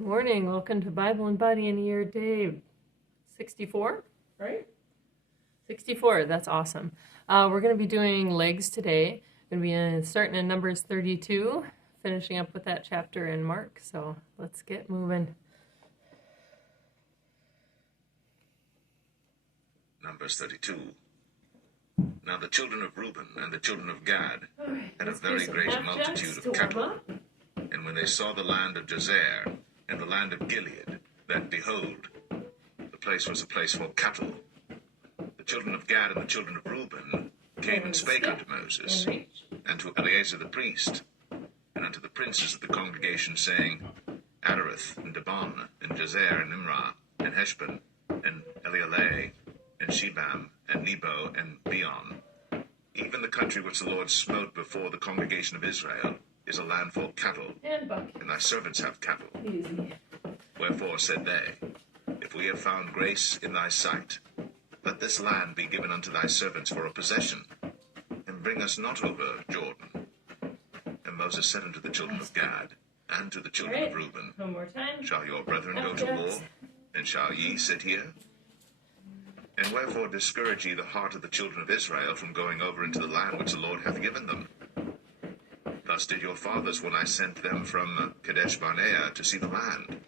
Good morning. Welcome to Bible and Body in a Year, day 64, right? 64. That's awesome. We're going to be doing legs today. We're going to be starting in Numbers 32, finishing up with that chapter in Mark. So let's get moving. Numbers 32. Now the children of Reuben and the children of Gad had a very great multitude of cattle. And when they saw the land of Jazer and the land of Gilead, then behold, the place was a place for cattle. The children of Gad and the children of Reuben came and spake unto Moses, and to Eleazar the priest, and unto the princes of the congregation, saying, Adareth, and Dibon, and Jazer, and Imrah, and Heshbon, and Elealeh, and Shebam, and Nebo, and Beon, even the country which the Lord smote before the congregation of Israel, is a land for cattle, and thy servants have cattle. Easy. Wherefore said they, If we have found grace in thy sight, let this land be given unto thy servants for a possession, and bring us not over Jordan. And Moses said unto the children of Gad, and to the children of Reuben, One more time. Shall your brethren go to war, and shall ye sit here? And wherefore discourage ye the heart of the children of Israel from going over into the land which the Lord hath given them? Thus did your fathers when I sent them from Kadesh Barnea to see the land.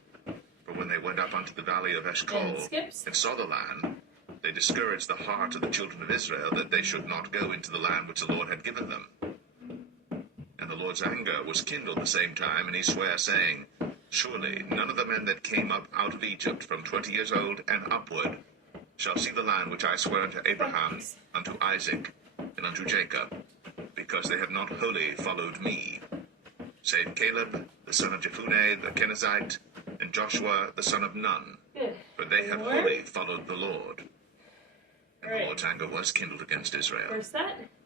For when they went up unto the valley of Eshcol and saw the land, they discouraged the heart of the children of Israel, that they should not go into the land which the Lord had given them. And the Lord's anger was kindled the same time, and he sware, saying, Surely none of the men that came up out of Egypt from 20 years old and upward shall see the land which I swear unto Abraham, unto Isaac, and unto Jacob, because they have not wholly followed me, save Caleb the son of Jephunneh the Kenizzite, and Joshua the son of Nun, for they have wholly followed the Lord. And the Lord's anger was kindled against Israel,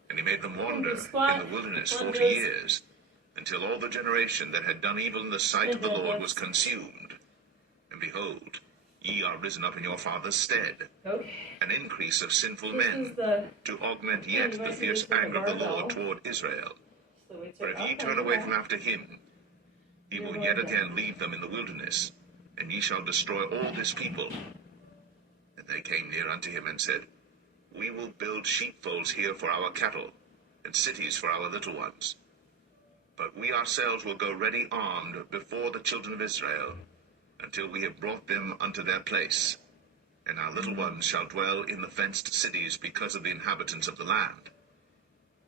and he made them wander in the wilderness 40 years, until all the generation that had done evil in the sight of the Lord was consumed. And behold, ye are risen up in your father's stead, an increase of sinful men, to augment yet the fierce anger of the Lord toward Israel. For if ye turn away from after him, he will yet again leave them in the wilderness, and ye shall destroy all this people. And they came near unto him and said, We will build sheepfolds here for our cattle, and cities for our little ones. But we ourselves will go ready armed before the children of Israel, until we have brought them unto their place. And our little ones shall dwell in the fenced cities because of the inhabitants of the land.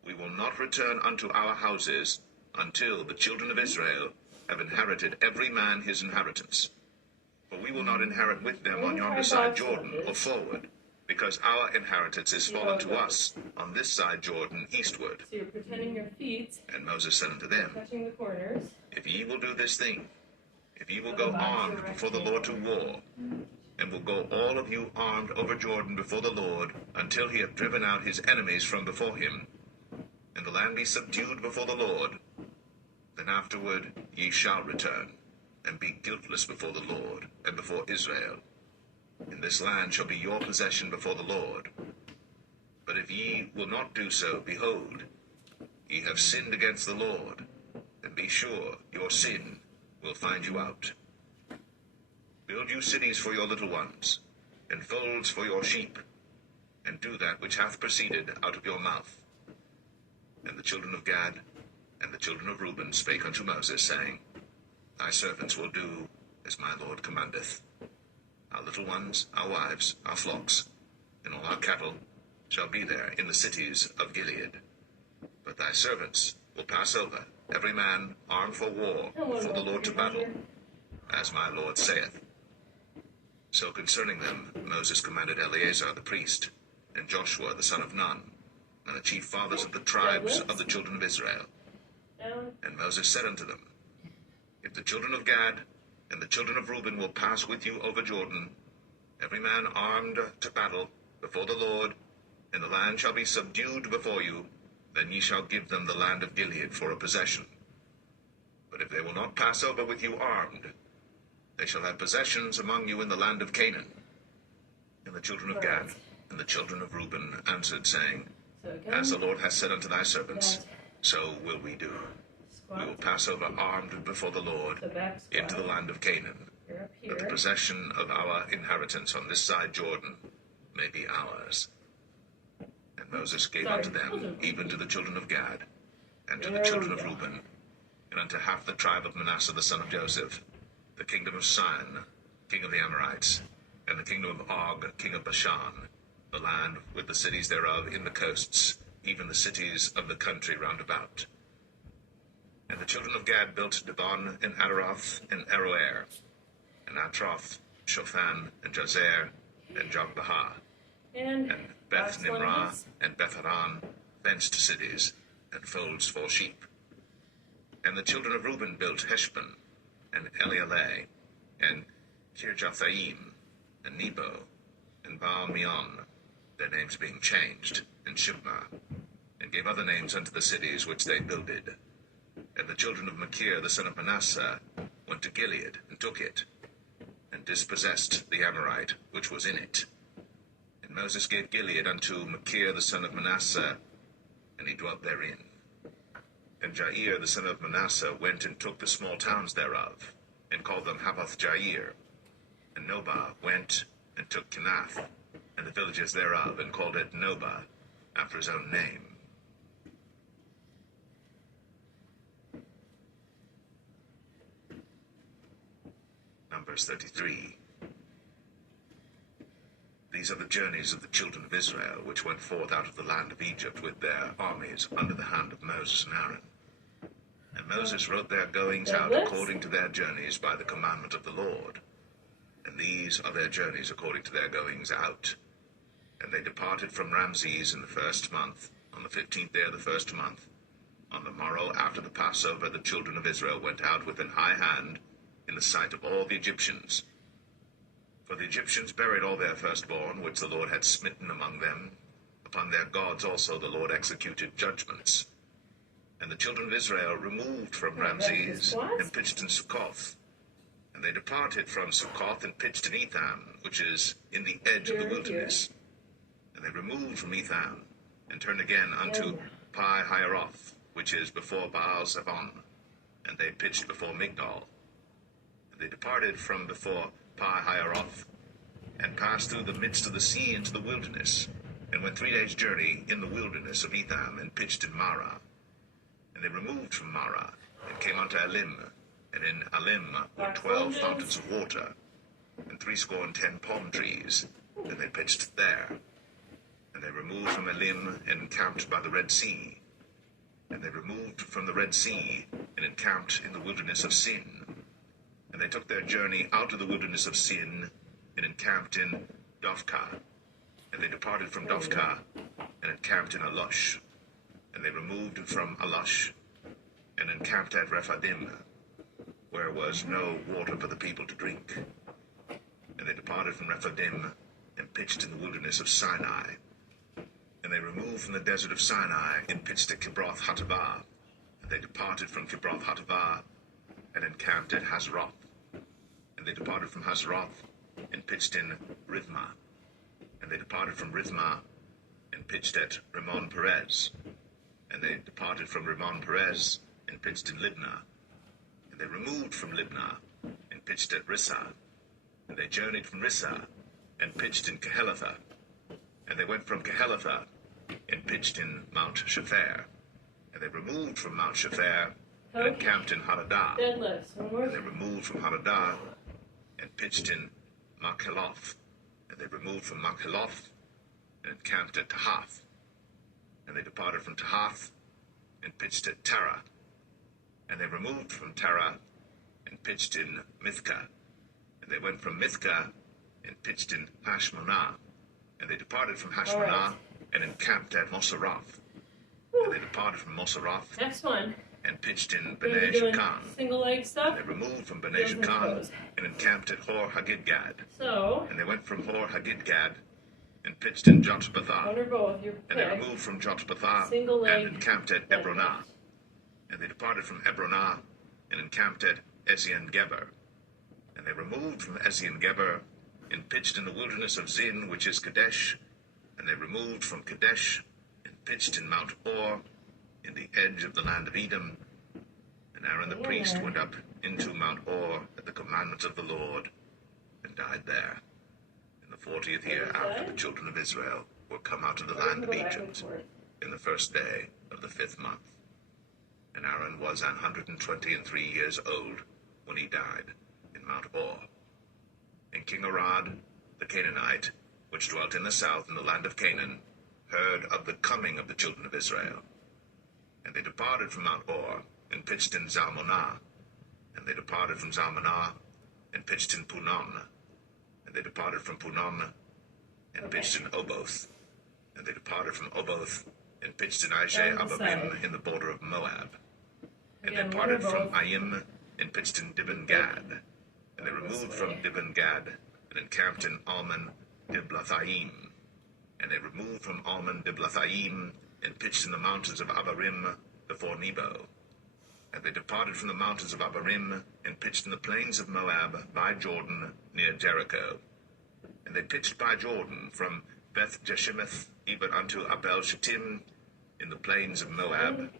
We will not return unto our houses until the children of Israel have inherited every man his inheritance. For we will not inherit with them on yonder side Jordan or forward, because our inheritance is fallen to us on this side Jordan eastward. So you're pretending your feet. And Moses said unto them, Touching the corners. If ye will do this thing, if ye will go armed before the Lord to war, and will go all of you armed over Jordan before the Lord, until he have driven out his enemies from before him, and the land be subdued before the Lord, then afterward ye shall return, and be guiltless before the Lord, and before Israel. And this land shall be your possession before the Lord. But if ye will not do so, behold, ye have sinned against the Lord, and be sure your sin will find you out. Build you cities for your little ones, and folds for your sheep, and do that which hath proceeded out of your mouth. And the children of Gad and the children of Reuben spake unto Moses, saying, Thy servants will do as my Lord commandeth. Our little ones, our wives, our flocks, and all our cattle shall be there in the cities of Gilead. But thy servants will pass over, every man armed for war, before the Lord to battle, as my Lord saith. So concerning them Moses commanded Eleazar the priest, and Joshua the son of Nun, and the chief fathers of the tribes of the children of Israel. And Moses said unto them, If the children of Gad and the children of Reuben will pass with you over Jordan, every man armed to battle before the Lord, and the land shall be subdued before you, then ye shall give them the land of Gilead for a possession. But if they will not pass over with you armed, they shall have possessions among you in the land of Canaan. And the children of Gad and the children of Reuben answered, saying, As the Lord hath said unto thy servants, so will we do. we will pass over armed before the Lord The back squat. into the land of Canaan, You're up that the here. possession of our inheritance on this side Jordan may be ours. And Moses gave unto them, even to the children of Gad, and to the children of Reuben, and unto half the tribe of Manasseh the son of Joseph, the kingdom of Sihon, king of the Amorites, and the kingdom of Og, king of Bashan, the land with the cities thereof in the coasts, even the cities of the country round about. And the children of Gad built Dibon, and Adaroth, and Aroer, and Atroth, Shophan, and Jazer, and Jogbehah, And and Beth last one Nimrah, is- and Beth Haran, fenced cities, and folds for sheep. And the children of Reuben built Heshbon, and Elealeh, and Kirjathaim, and Nebo, and Baal-meon, their names being changed, and Shibmah, and gave other names unto the cities which they builded. And the children of Machir the son of Manasseh went to Gilead, and took it, and dispossessed the Amorite which was in it. And Moses gave Gilead unto Machir the son of Manasseh, and he dwelt therein. And Jair the son of Manasseh went and took the small towns thereof, and called them Havoth-Jair. And Nobah went and took Kenath, and the villages thereof, and called it Nobah, after his own name. Numbers 33. These are the journeys of the children of Israel, which went forth out of the land of Egypt with their armies under the hand of Moses and Aaron. And Moses wrote their goings out according to their journeys by the commandment of the Lord. And these are their journeys according to their goings out. And they departed from Ramses in the first month, on the 15th day of the first month. On the morrow after the Passover, the children of Israel went out with an high hand in the sight of all the Egyptians. For the Egyptians buried all their firstborn, which the Lord had smitten among them. Upon their gods also the Lord executed judgments. And the children of Israel removed from Ramses and pitched in Succoth. And they departed from Succoth and pitched in Etham, which is in the edge of the wilderness. And they removed from Etham and turned again unto Pi-Hahiroth, which is before Baal-Zebon. And they pitched before Migdol. And they departed from before Pi-Hahiroth, and passed through the midst of the sea into the wilderness, and went 3 days' journey in the wilderness of Etham, and pitched in Marah. And they removed from Marah, and came unto Elim, and in Elim were 12 fountains of water, and 70 palm trees, and they pitched there. And they removed from Elim, and encamped by the Red Sea. And they removed from the Red Sea, and encamped in the wilderness of Sin. And they took their journey out of the wilderness of Sin, and encamped in Dophkah. And they departed from Dophkah, and encamped in Alush. And they removed from Alush, and encamped at Rephidim, where was no water for the people to drink. And they departed from Rephidim, and pitched in the wilderness of Sinai. And they removed from the desert of Sinai, and pitched at Kibroth Hattaavah. And they departed from Kibroth Hattaavah, and encamped at Hazeroth. And they departed from Hazeroth, and pitched in Rithmah. And they departed from Rithmah, and pitched at Rimmon Perez. And they departed from Rimmon Perez, and pitched in Libnah. And they removed from Libnah, and pitched at Rissah. And they journeyed from Rissah, and pitched in Kehelatha. And they went from Kehelatha, and pitched in Mount Shepher. And they removed from Mount Shepher, and encamped in Hadadah. Deadlifts. One more. And they removed from Hadadah, and pitched in Makheloth. And they removed from Makheloth, and encamped at Tahath. And they departed from Tahath, and pitched at Terah. And they removed from Terah, and pitched in Mithkah. And they went from Mithkah, and pitched in Hashmonah. And they departed from Hashmonah, and encamped at Moseroth. And they departed from Moseroth, Next one. and pitched in We're Bnei doing Shekan. single leg stuff. And they removed from Bnei Shekan, and encamped at Hor Hagidgad. So, And they went from Hor Hagidgad, and pitched in one Jotbathah. or both. Your And they pick. removed from Jotbathah, Single leg. and encamped at Ebronah. And they departed from Ebronah, and encamped at Ezion-Geber. And they removed from Ezion-Geber, and pitched in the wilderness of Zin, which is Kadesh. And they removed from Kadesh, and pitched in Mount Or, in the edge of the land of Edom. Aaron the priest went up into Mount Or at the commandment of the Lord, and died there. In the 40th year after the children of Israel were come out of the land of Egypt, in the first day of the 5th month. And Aaron was 123 years old when he died in Mount Or. And King Arad, the Canaanite, which dwelt in the south in the land of Canaan, heard of the coming of the children of Israel. And they departed from Mount Or, and pitched in Zalmonah. And they departed from Zalmonah, and pitched in Punon. And they departed from Punon, and pitched in Oboth. And they departed from Oboth, and pitched in Abarim in the border of Moab. And they departed from Aim, and pitched in Dibon-Gad. And they removed from Dibon-Gad, and encamped in Almon Diblathaim. And they removed from Almon Diblathaim, and pitched in the mountains of Abarim before Nebo. And they departed from the mountains of Abarim, and pitched in the plains of Moab by Jordan near Jericho. And they pitched by Jordan from Beth Jeshimeth even unto Abel Shittim in the plains of Moab.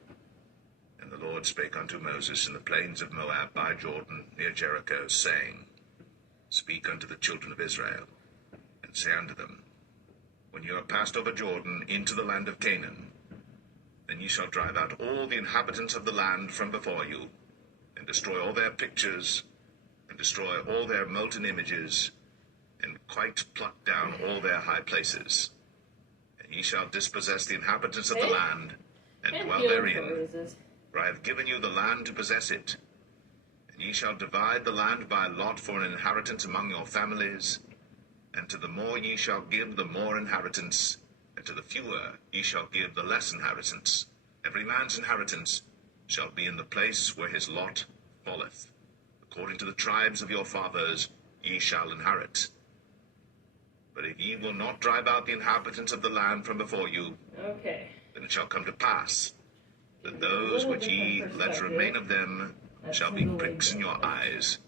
And the Lord spake unto Moses in the plains of Moab by Jordan near Jericho, saying, Speak unto the children of Israel, and say unto them, When you are passed over Jordan into the land of Canaan, then ye shall drive out all the inhabitants of the land from before you, and destroy all their pictures, and destroy all their molten images, and quite pluck down all their high places. And ye shall dispossess the inhabitants of the land, and dwell therein. For I have given you the land to possess it. And ye shall divide the land by lot for an inheritance among your families. And to the more ye shall give, the more inheritance, and to the fewer ye shall give the less inheritance. Every man's inheritance shall be in the place where his lot falleth. According to the tribes of your fathers ye shall inherit. But if ye will not drive out the inhabitants of the land from before you, then it shall come to pass that those which ye let remain of them shall be pricks in your eyes,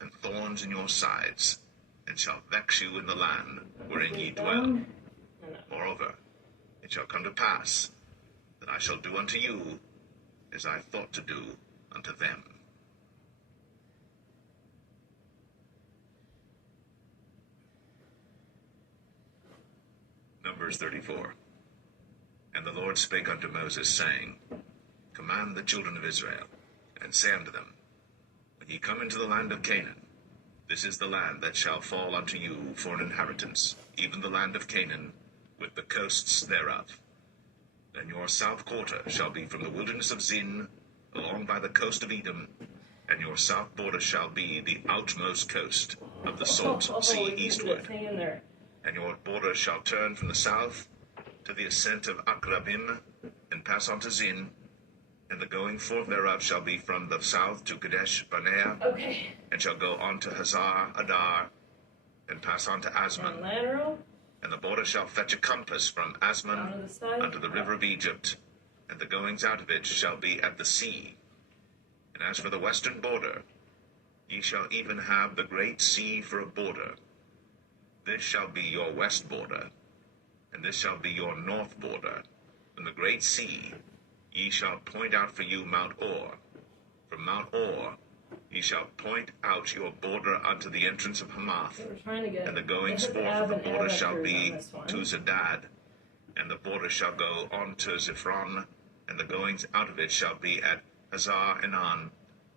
and thorns in your sides, and shall vex you in the land wherein ye dwell. Moreover, it shall come to pass that I shall do unto you as I thought to do unto them. Numbers 34. And the Lord spake unto Moses, saying, Command the children of Israel, and say unto them, When ye come into the land of Canaan, this is the land that shall fall unto you for an inheritance, even the land of Canaan, with the coasts thereof. And your south quarter shall be from the wilderness of Zin, along by the coast of Edom, and your south border shall be the outmost coast of the salt sea eastward. And your border shall turn from the south to the ascent of Akrabim, and pass on to Zin, and the going forth thereof shall be from the south to Kadesh Barnea, and shall go on to Hazar Adar, and pass on to Asman. And the border shall fetch a compass from Asman unto the river of Egypt, and the goings out of it shall be at the sea. And as for the western border, ye shall even have the great sea for a border. This shall be your west border, and this shall be your north border. From the great sea ye shall point out for you Mount Or. From Mount Or ye shall point out your border unto the entrance of Hamath, and the goings forth of the border shall be to Zedad, and the border shall go on to Ziphron, and the goings out of it shall be at Hazar Enan.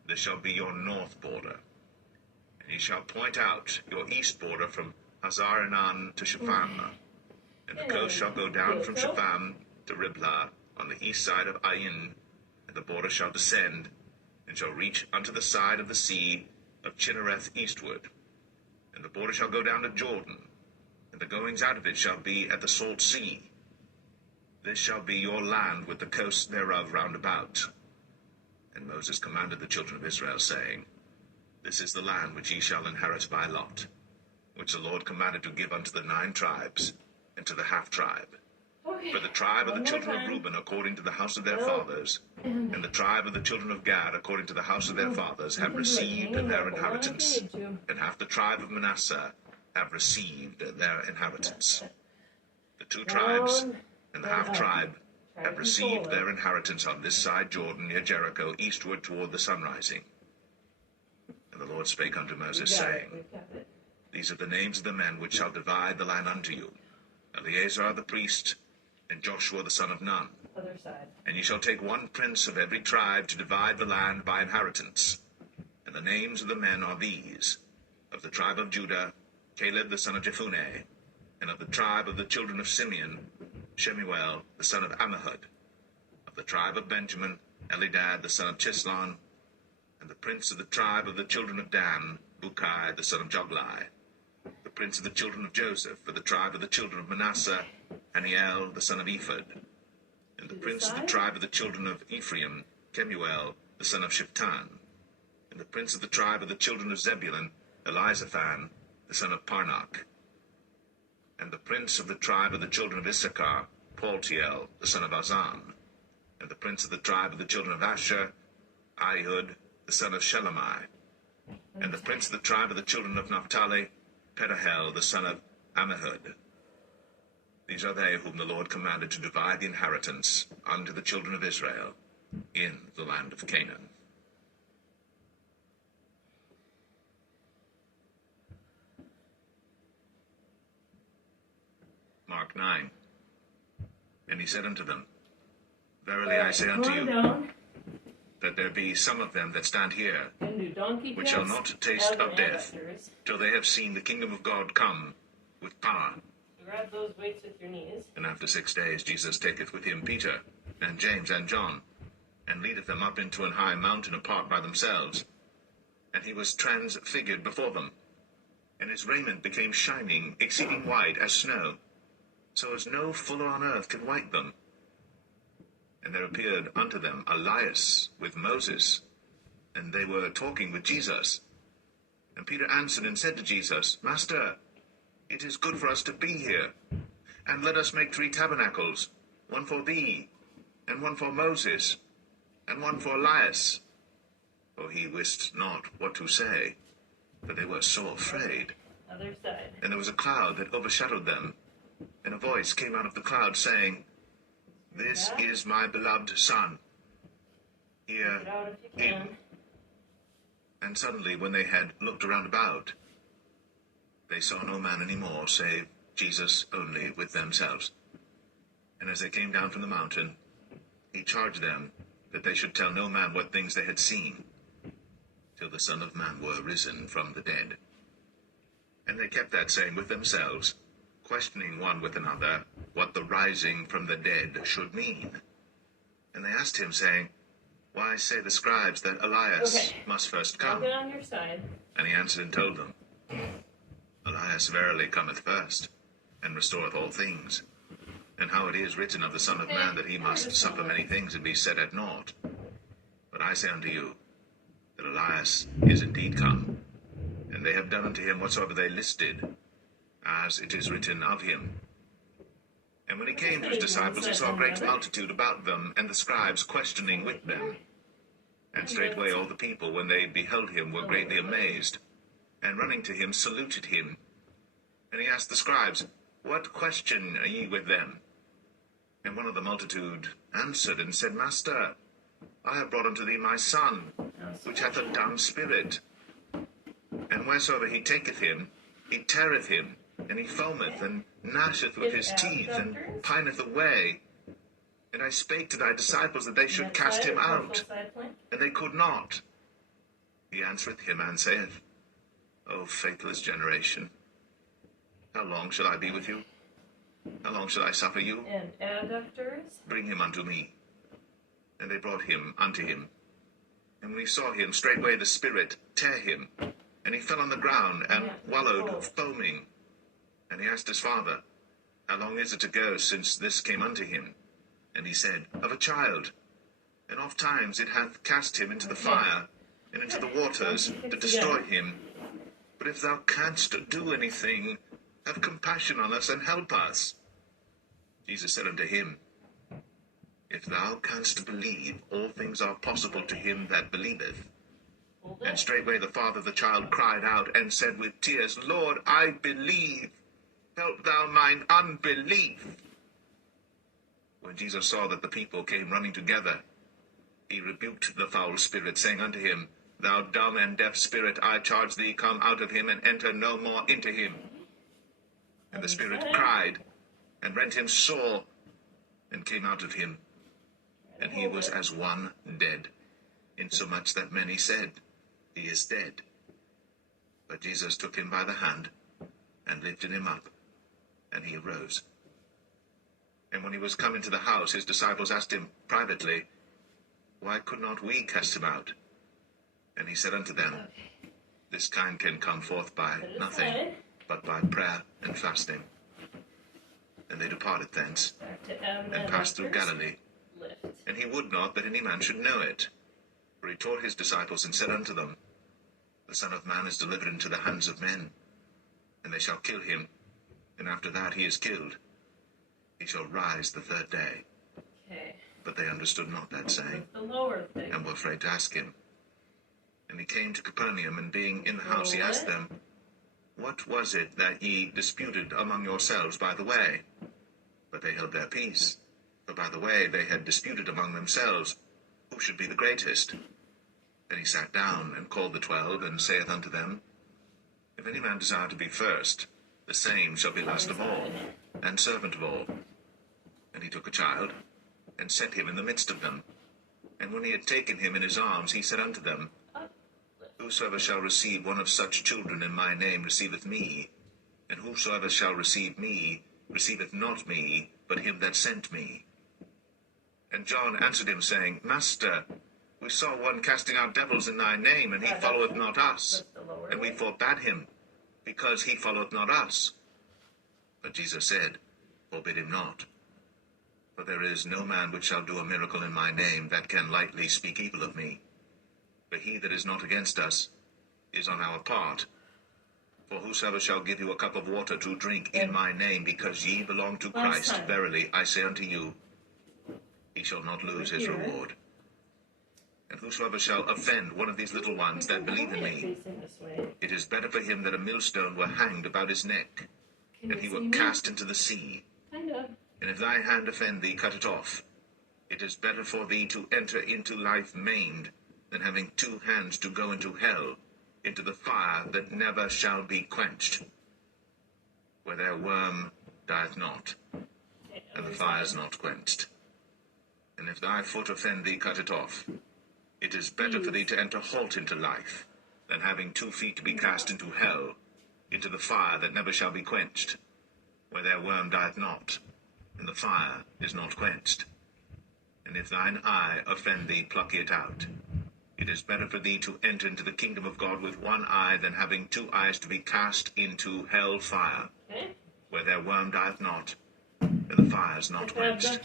This shall be your north border. And ye shall point out your east border from Hazar Enan to Shepham, and the coast shall go down from Shepham to Riblah on the east side of Ain, and the border shall descend, and shall reach unto the side of the sea of Chinnereth eastward. And the border shall go down to Jordan, and the goings out of it shall be at the salt sea. This shall be your land with the coasts thereof round about. And Moses commanded the children of Israel, saying, This is the land which ye shall inherit by lot, which the Lord commanded to give unto the 9 tribes, and to the half-tribe. For the tribe of the children of Reuben according to the house of their fathers, and the tribe of the children of Gad according to the house of their fathers have received their inheritance, and half the tribe of Manasseh have received their inheritance. The 2 tribes and the half-tribe have received their inheritance on this side Jordan near Jericho, eastward toward the sunrising. And the Lord spake unto Moses, saying, These are the names of the men which shall divide the land unto you, Eleazar the priest, and Joshua the son of Nun. Other side. And ye shall take one prince of every tribe to divide the land by inheritance. And the names of the men are these: of the tribe of Judah, Caleb the son of Jephunneh; and of the tribe of the children of Simeon, Shemuel the son of Ammihud; of the tribe of Benjamin, Elidad the son of Chislon; and the prince of the tribe of the children of Dan, Bukai the son of Joglai; the prince of the children of Joseph, for the tribe of the children of Manasseh, Haniel the son of Ephod; and the prince of the tribe of the children of Ephraim, Kemuel the son of Shiptan; and the prince of the tribe of the children of Zebulun, Elizaphan the son of Parnach; and the prince of the tribe of the children of Issachar, Paltiel the son of Azan; and the prince of the tribe of the children of Asher, Ahihud the son of Shelemai; and the prince of the tribe of the children of Naphtali, Pedahel the son of Ammihud. These are they whom the Lord commanded to divide the inheritance unto the children of Israel in the land of Canaan. Mark 9. And he said unto them, Verily I say unto you, that there be some of them that stand here, which shall not taste of death, till they have seen the kingdom of God come with power. Grab those weights with your knees. And after 6 days Jesus taketh with him Peter, and James, and John, and leadeth them up into an high mountain apart by themselves. And he was transfigured before them, and his raiment became shining, exceeding white as snow, so as no fuller on earth could white them. And there appeared unto them Elias with Moses, and they were talking with Jesus. And Peter answered and said to Jesus, Master, it is good for us to be here, and let us make 3 tabernacles, one for thee, and one for Moses, and one for Elias. For he wist not what to say, for they were so afraid. Other side. And there was a cloud that overshadowed them, and a voice came out of the cloud, saying, This is my beloved Son. Hear him. And suddenly, when they had looked around about, they saw no man any more, save Jesus only with themselves. And as they came down from the mountain, he charged them that they should tell no man what things they had seen, till the Son of Man were risen from the dead. And they kept that saying with themselves, questioning one with another what the rising from the dead should mean. And they asked him, saying, Why say the scribes that Elias must first come? Get on your side. And he answered and told them, Elias verily cometh first, and restoreth all things. And how it is written of the Son of Man that he must suffer many things and be set at naught. But I say unto you, that Elias is indeed come, and they have done unto him whatsoever they listed, as it is written of him. And when he came to his disciples, he saw a great multitude about them, and the scribes questioning with them. And straightway all the people, when they beheld him, were greatly amazed, and running to him saluted him. And he asked the scribes, What question are ye with them? And one of the multitude answered and said, Master, I have brought unto thee my son, which hath a dumb spirit. And wheresoever he taketh him, he teareth him, and he foameth, and gnasheth with his teeth, and pineth away. And I spake to thy disciples that they should cast him out, and they could not. He answereth him and saith, O faithless generation, how long shall I be with you? How long shall I suffer you? And adductors. Bring him unto me. And they brought him unto him. And when he saw him, straightway the spirit tear him, and he fell on the ground, and wallowed, foaming. And he asked his father, How long is it ago since this came unto him? And he said, Of a child. And oft times it hath cast him into the fire, and into the waters, to destroy him. But if thou canst do anything, have compassion on us, and help us. Jesus said unto him, If thou canst believe, all things are possible to him that believeth. And straightway the father of the child cried out, and said with tears, Lord, I believe. Help thou mine unbelief. When Jesus saw that the people came running together, he rebuked the foul spirit, saying unto him, Thou dumb and deaf spirit, I charge thee, come out of him, and enter no more into him. And the spirit cried, and rent him sore, and came out of him. And he was as one dead, insomuch that many said, He is dead. But Jesus took him by the hand, and lifted him up, and he arose. And when he was come into the house, his disciples asked him privately, Why could not we cast him out? And he said unto them, This kind can come forth by nothing, but by prayer and fasting. And they departed thence, and passed through Galilee. And he would not that any man should know it. For he taught his disciples, and said unto them, The Son of Man is delivered into the hands of men, and they shall kill him, and after that he is killed, he shall rise the third day. Okay. But they understood not that saying, The lower thing. and were afraid to ask him. And he came to Capernaum, and being in the house, he asked them, What was it that ye disputed among yourselves by the way? But they held their peace, for by the way they had disputed among themselves, who should be the greatest. Then he sat down, and called the 12, and saith unto them, If any man desire to be first, the same shall be last of all, and servant of all. And he took a child, and set him in the midst of them. And when he had taken him in his arms, he said unto them, Whosoever shall receive one of such children in my name receiveth me, and whosoever shall receive me receiveth not me, but him that sent me. And John answered him, saying, Master, we saw one casting out devils in thy name, and he followeth not us. And we forbade him, because he followeth not us. But Jesus said, Forbid him not. For there is no man which shall do a miracle in my name that can lightly speak evil of me. For he that is not against us is on our part. For whosoever shall give you a cup of water to drink in my name, because ye belong to Christ, verily I say unto you, he shall not lose his reward. And whosoever shall offend one of these little ones that believe in me, it is better for him that a millstone were hanged about his neck, and he were cast into the sea. Kind of. And if thy hand offend thee, cut it off. It is better for thee to enter into life maimed, than having 2 hands to go into hell, into the fire that never shall be quenched, where their worm dieth not, and the fire is not quenched. And if thy foot offend thee, cut it off. It is better for thee to enter halt into life, than having 2 feet to be cast into hell, into the fire that never shall be quenched, where their worm dieth not, and the fire is not quenched. And if thine eye offend thee, pluck it out. It is better for thee to enter into the kingdom of God with 1 eye, than having 2 eyes to be cast into hell fire, where their worm dieth not, and the fire is not quenched.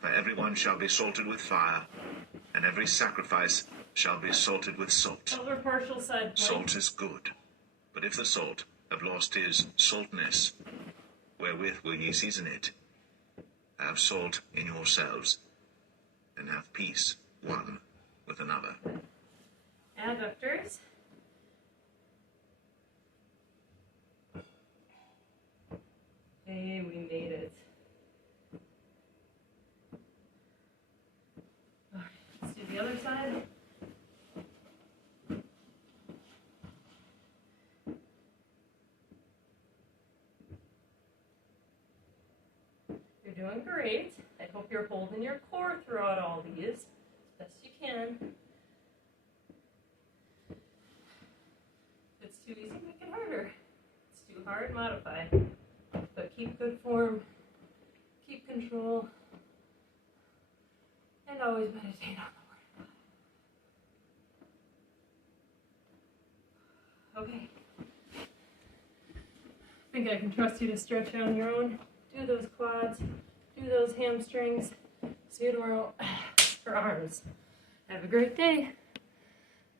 For everyone shall be salted with fire, and every sacrifice shall be salted with salt. Over partial side. Salt is good, but if the salt have lost his saltness, wherewith will ye season it? Have salt in yourselves, and have peace one with another. Adductors. Hey, we made it. All right, let's do the other side. You're doing great. I hope you're holding your core throughout all these as best you can. If it's too easy, make it harder. If it's too hard, modify. But keep good form, keep control, and always meditate on the word. Okay. I think I can trust you to stretch on your own. Do those quads, do those hamstrings. See you tomorrow for arms. Have a great day.